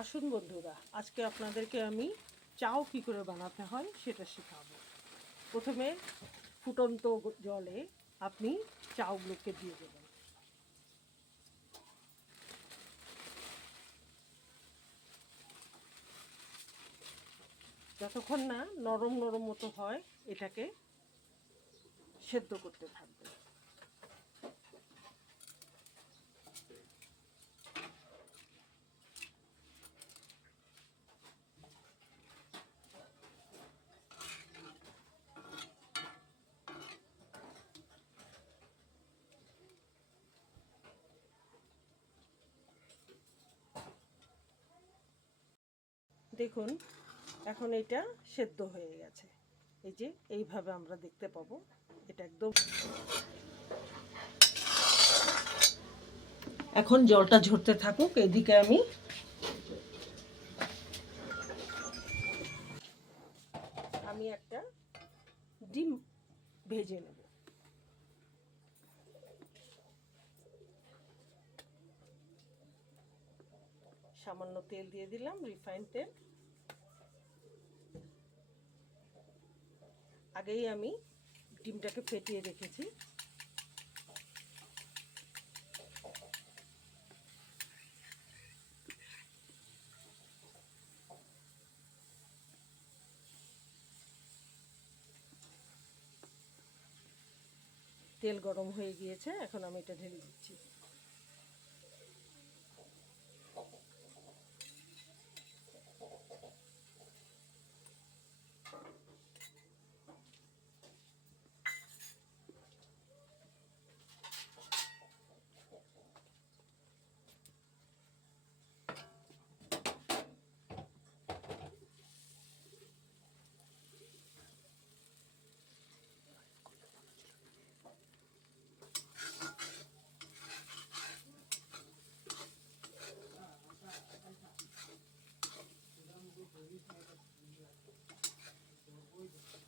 আসুন বন্ধুরা, আজকে আপনাদেরকে আমি চাউ কী করে বানাতে হয় সেটা শেখাবো। প্রথমে ফুটন্ত জলে আপনি চাউগুলোকে দিয়ে দেবেন। যতক্ষণ না নরম নরম মতো হয় এটাকে সেদ্ধ করতে থাকবে। দেখুন এখন এটা সেদ্ধ হয়ে গেছে। এই যে এইভাবে আমরা দেখতে পাবো। এটা একদম এখন জলটা ঝরতে থাকুক, এদিকে আমি একটা ডিম ভেজে নেব। সামান্য তেল দিয়ে দিলাম, রিফাইন্ড তেল। আগেই আমি ডিমটাকে ফেটিয়ে রেখেছি। তেল গরম হয়ে গিয়েছে, এখন আমি এটা ঢেলে দিচ্ছি।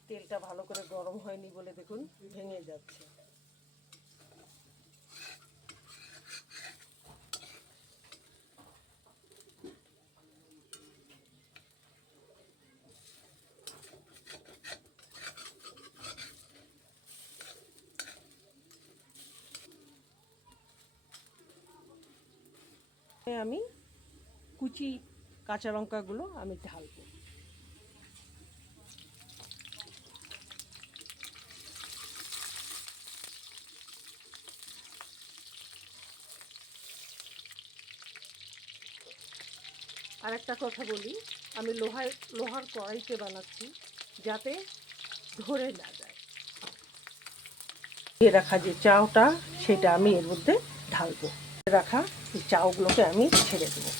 তেলটা ভালো করে গরম হয়নি বলে দেখুন ভেঙে যাচ্ছে। আমি কুচি কাঁচা লঙ্কাগুলো আমি ঢালবো। আর একটা কথা বলি, আমি লোহার কড়াইতে বানাচ্ছি যাতে ধরে না যায়। দিয়ে রাখা যে চাউটা সেটা আমি এর মধ্যে ঢালবো। রাখা এই চাউগুলোকে আমি ছেড়ে দেবো।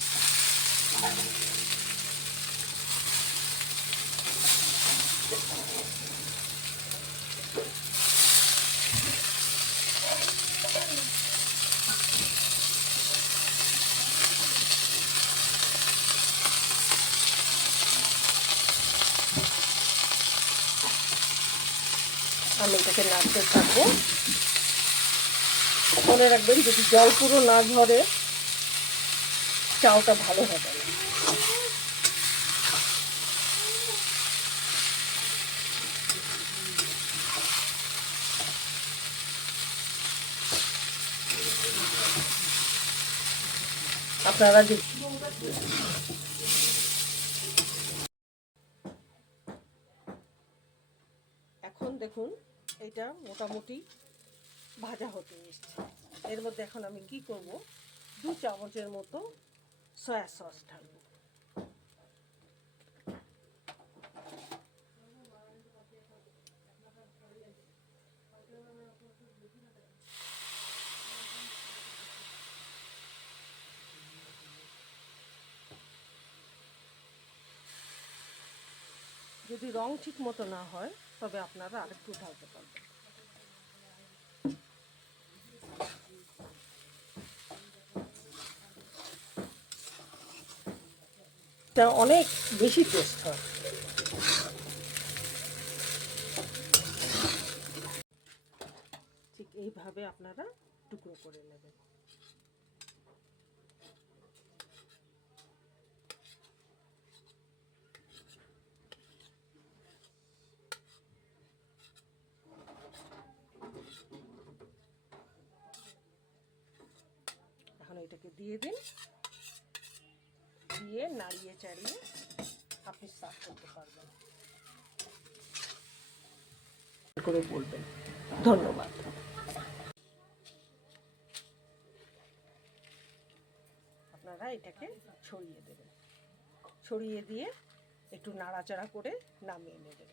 আমি এটাকে নাড়তে থাকবো। মনে রাখবেন, যদি জল পুরো না ঝরে চাউটা ভালো হবে না। আপনারা এখন দেখুন এটা মোটামুটি ভাজা হতে এসছে। এর মধ্যে এখন আমি কি করব, 2 চামচের মতো সয়া সস ঢালবো। যদি রং ঠিক মতো না হয় তবে আপনারা আরেকটু ঢালতে পারবেন। এটা অনেক বেশি টেস্ট হয়। ঠিক এইভাবে আপনারা টুকরো করে নেবেন। থেকে দিয়ে দিন, দিয়ে নাড়িয়ে চাড়িয়ে আপনি সার্ভ করতে পারবেন করে বলবেন। ধন্যবাদ। আপনারা এটাকে ছড়িয়ে দেবেন, ছড়িয়ে দিয়ে একটু নাড়াচাড়া করে নামিয়ে নেবেন।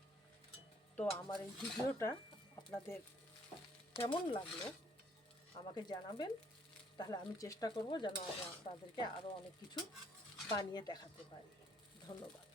তো আমার এই ভিডিওটা আপনাদের কেমন লাগলো আমাকে জানাবেন, তাহলে আমি চেষ্টা করব যেন আমি আপনাদেরকে আরও অনেক কিছু বানিয়ে দেখাতে পারি। ধন্যবাদ।